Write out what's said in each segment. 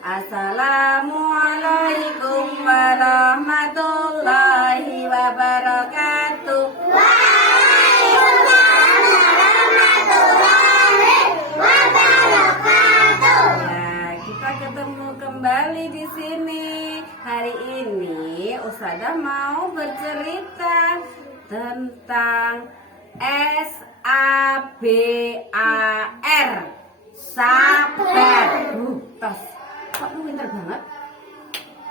Assalamualaikum warahmatullahi wabarakatuh. Nah, kita ketemu kembali di sini. Hari ini Ustazah mau bercerita tentang SABAR. Sabar. Tos. Kok lu pinter banget?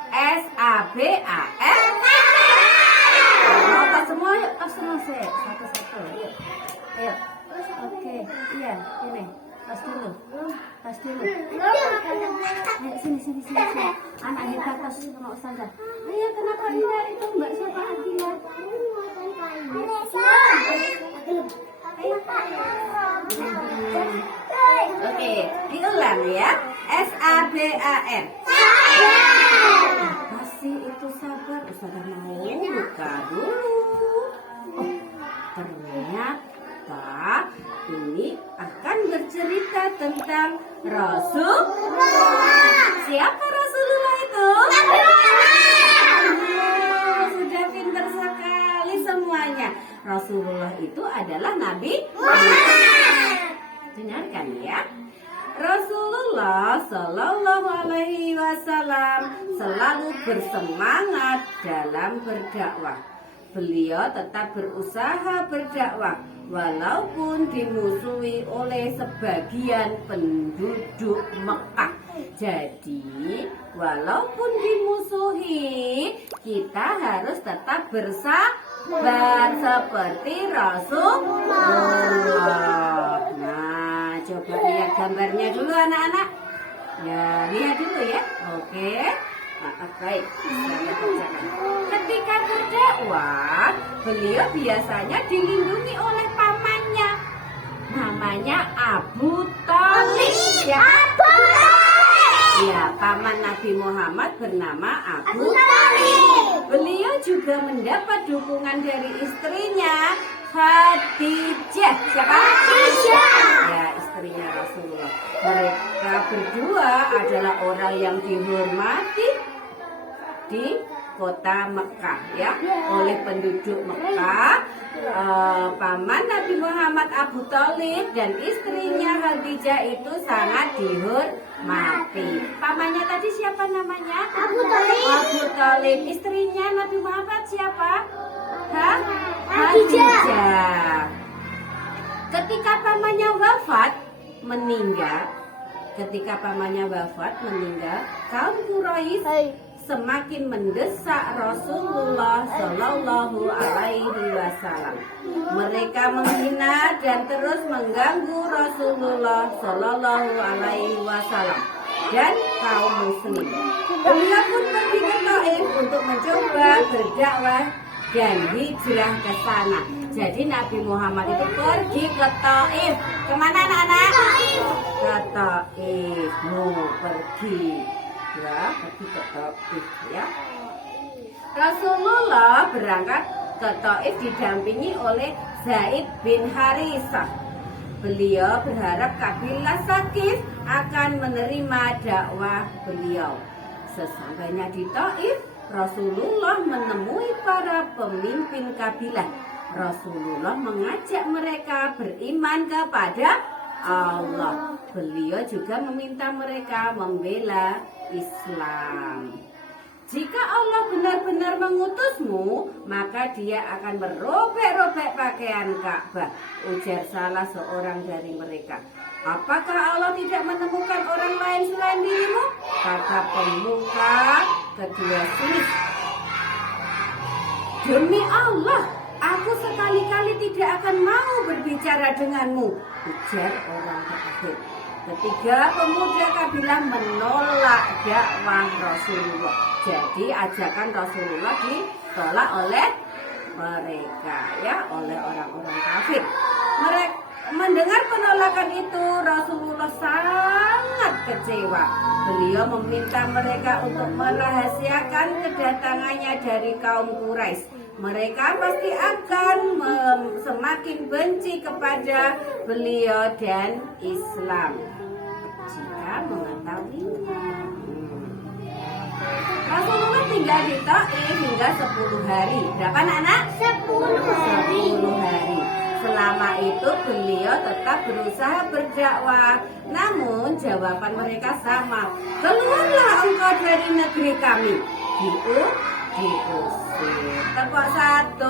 SABAR. Tos semua yuk, tos semua sih. Satu-satu. Yuk. Ayo. Oke, iya, ini. Tas dulu. Tas dulu. Ayo sini. Anak hebat tas sama Ustazah. Ayo, kenapa tidak itu Mbak siapa Adila? Oke, diulang ya. SABAR. Apa sih itu sabar? Ustazah mau buka dulu. Oh, ternyata ini akan bercerita tentang Rasulullah. Siapa Rasulullah itu? Sudah pintar sekali semuanya. Rasulullah itu adalah Nabi Muhammad. Dengarkan ya. Rasulullah Shallallahu Alaihi Wasallam selalu bersemangat dalam berdakwah. Beliau tetap berusaha berdakwah walaupun dimusuhi oleh sebagian penduduk Mekah. Jadi, walaupun dimusuhi, kita harus tetap bersabar seperti Rasulullah. Nah, coba lihat gambarnya dulu anak-anak. Ya, lihat dulu ya. Oke. Baik, saya bacakan. Ketika berdakwah, beliau biasanya dilindungi oleh pamannya. Namanya Abu Thalib. Siapa? Ya, paman Nabi Muhammad bernama Abu Thalib. Beliau juga mendapat dukungan dari istrinya Khadijah. Siapa? Khadijah. Ya, istrinya Rasulullah. Mereka berdua adalah orang yang dihormati di kota Mekah ya oleh penduduk Mekah. Paman Nabi Muhammad Abu Thalib dan istrinya Khadijah itu sangat dihormati. Pamannya tadi siapa namanya? Abu Thalib. Abu Thalib. Istrinya Nabi Muhammad siapa? Khadijah. Ketika pamannya meninggal, kaum Quraisy semakin mendesak Rasulullah Shallallahu Alaihi Wasallam. Mereka menghina dan terus mengganggu Rasulullah Shallallahu Alaihi Wasallam dan kaum muslim. Beliau pun pergi ke Taif untuk mencoba berdakwah dan hijrah ke sana. Jadi Nabi Muhammad itu pergi ke Taif. Kemana anak-anak? Ke Taif. Pergi ke Taif ya. Rasulullah berangkat ke Taif didampingi oleh Zaid bin Harisah. Beliau berharap kabilah Saqif akan menerima dakwah beliau. Sesampainya di Taif, Rasulullah menemui para pemimpin kabilah. Rasulullah mengajak mereka beriman kepada Allah. Beliau juga meminta mereka membela Islam. Jika Allah benar-benar mengutusmu, maka dia akan merobek-robek pakaian Ka'bah, ujar salah seorang dari mereka. Apakah Allah tidak menemukan orang lain selain dirimu? Kata pemuka kedua sulit. Demi Allah, aku sekali-kali tidak akan mau berbicara denganmu, ujar orang terakhir. Ketiga pemuda kabilah menolak dakwah Rasulullah. Jadi ajakan Rasulullah ditolak oleh mereka ya, oleh orang-orang kafir. Mereka mendengar penolakan itu, Rasulullah sangat kecewa. Beliau meminta mereka untuk merahasiakan kedatangannya dari kaum Quraisy. Mereka pasti akan semakin benci kepada beliau dan Islam jika mengetahuinya. menjadi Taif hingga 10 hari. Berapa anak-anak? 10 hari. 10 hari. Selama itu beliau tetap berusaha berdakwah. Namun jawaban mereka sama. Keluarlah engkau dari negeri kami. Diusir. Tepuk 1,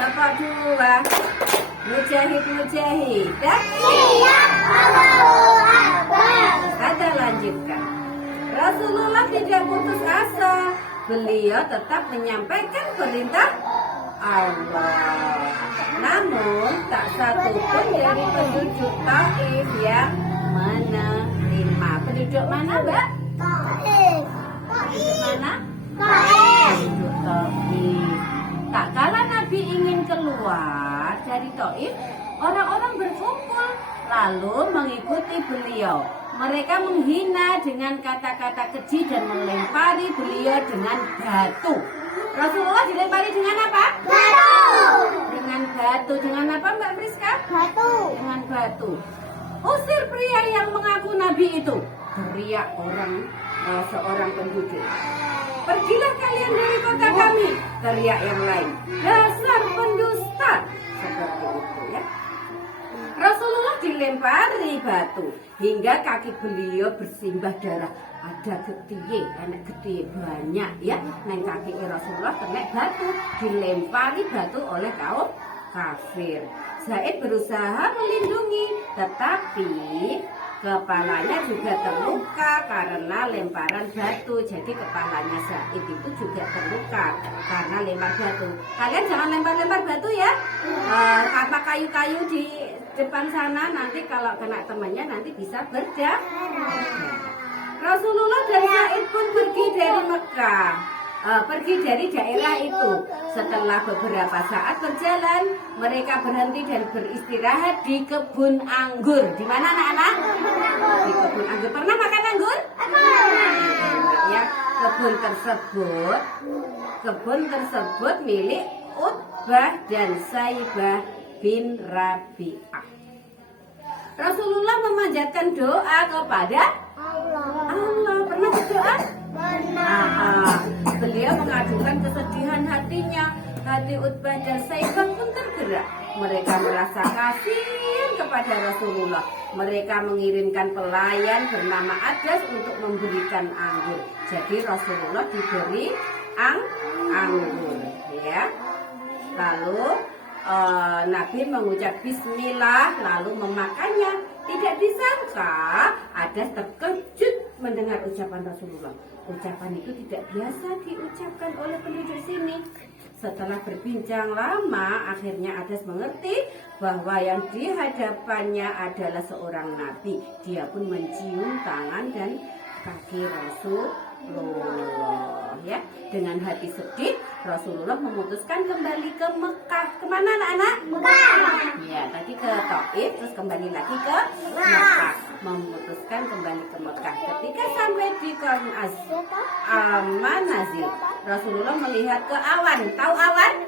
tepuk 2. Mujahid. Siap, Allahu Akbar. Ada lanjutkan. Rasulullah tidak putus asa. Beliau tetap menyampaikan perintah Allah. Namun tak satu pun dari penduduk Taif yang menerima. Penduduk mana, Mbak? Taif. Penduduk mana? Taif. Penduduk Taif. Tak kala Nabi ingin keluar dari Taif, orang-orang berkumpul lalu mengikuti beliau. Mereka menghina dengan kata-kata keji dan melempari beliau dengan batu. Rasulullah dilempari dengan apa? Batu. Dengan batu. Dengan apa, Mbak Friska? Batu. Dengan batu. Usir pria yang mengaku nabi itu, teriak seorang penduduk. Pergilah kalian dari kota kami, teriak yang lain. Dasar pendusta. Seperti itu ya. Rasulullah dilempari batu hingga kaki beliau bersimbah darah. Ada getiye, enak getiye banyak ya. Neng kaki Rasulullah kena batu, dilempari batu oleh kaum kafir. Zaid berusaha melindungi, tetapi kepalanya juga terluka karena lemparan batu. Jadi kepalanya Zaid itu juga terluka karena lempar batu. Kalian jangan lempar-lempar batu ya. Apa kayu-kayu di depan sana, nanti kalau kena temannya nanti bisa berdarah. Rasulullah dan Zaid pun pergi dari Mekah, pergi dari daerah itu. Setelah beberapa saat berjalan, mereka berhenti dan beristirahat di kebun anggur. Di mana anak-anak? Di kebun anggur. Pernah makan anggur? Ya, kebun tersebut milik Utbah dan Saibah bin Rabi'ah. Rasulullah memanjatkan doa kepada Allah. Pernah berdoa? Pernah. Beliau mengadukan kesedihan hatinya. Hati Utbah dan Saibah pun tergerak. Mereka merasa kasihan kepada Rasulullah. Mereka mengirimkan pelayan bernama Adas untuk memberikan anggur. Jadi Rasulullah diberi anggur, ya. Lalu Nabi mengucap bismillah lalu memakannya. Tidak disangka Adas terkejut mendengar ucapan Rasulullah. Ucapan itu tidak biasa diucapkan oleh penduduk sini. Setelah berbincang lama, akhirnya Adas mengerti bahwa yang di hadapannya adalah seorang nabi. Dia pun mencium tangan dan kaki Rasulullah. Ya, dengan hati sedih, Rasulullah memutuskan kembali ke Mekah. Kemana anak-anak? Mekah. Ya, tadi ke Taif, terus kembali lagi ke Mekah. Memutuskan kembali ke Mekah. Ketika sampai di Qarn Manazil, Rasulullah melihat ke awan. Tahu awan?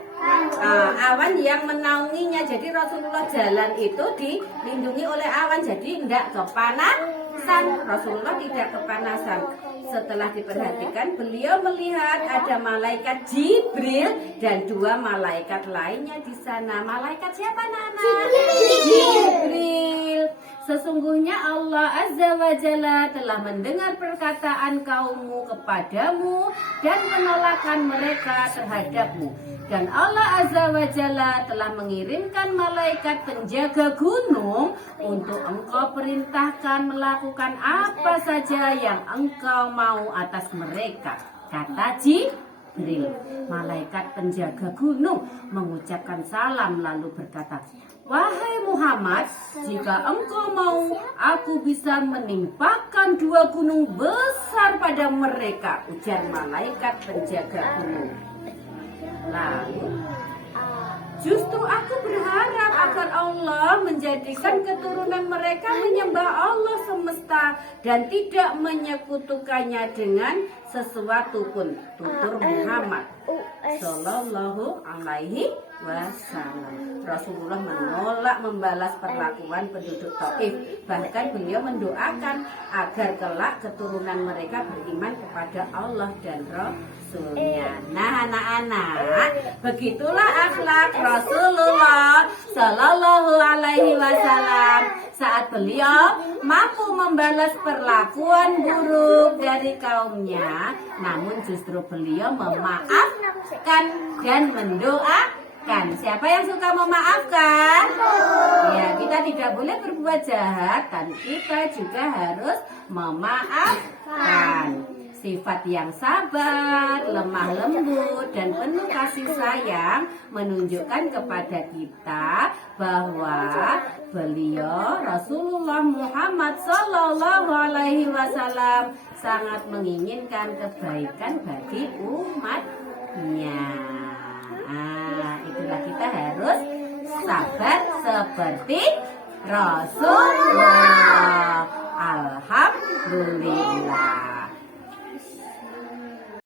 Awan yang menaunginya. Jadi Rasulullah jalan itu dilindungi oleh awan. Jadi tidak kepanasan. Rasulullah tidak kepanasan. Setelah diperhatikan, beliau melihat ada malaikat Jibril dan 2 malaikat lainnya di sana. Malaikat siapa, anak-anak? Jibril. Sesungguhnya Allah Azza wa Jalla telah mendengar perkataan kaummu kepadamu dan penolakan mereka terhadapmu. Dan Allah Azza wa Jalla telah mengirimkan malaikat penjaga gunung untuk engkau perintahkan melakukan apa saja yang engkau mau atas mereka. Kata Jibril. Malaikat penjaga gunung mengucapkan salam lalu berkata, wahai Muhammad, jika engkau mau, aku bisa menimpakan 2 gunung besar pada mereka, ujar malaikat penjaga gunung. Lalu, justru aku berharap agar Allah menjadikan keturunan mereka menyembah Allah semesta dan tidak menyekutukannya dengan sesuatu pun, tutur Muhammad Sallallahu Alaihi Wasallam. Rasulullah menolak membalas perlakuan penduduk Taif. Bahkan beliau mendoakan agar kelak keturunan mereka beriman kepada Allah dan Rasulnya. Nah anak-anak, begitulah akhlak Rasulullah Sallallahu Alaihi Wasallam saat beliau mampu membalas perlakuan buruk dari kaumnya, namun justru beliau memaafkan dan mendoakan. Siapa yang suka memaafkan? Ya, kita tidak boleh berbuat jahat dan kita juga harus memaafkan. Sifat yang sabar, lemah lembut, dan penuh kasih sayang menunjukkan kepada kita bahwa beliau Rasulullah Muhammad Sallallahu Alaihi Wasallam sangat menginginkan kebaikan bagi umatnya. Itulah kita harus sabar seperti Rasulullah. Alhamdulillah.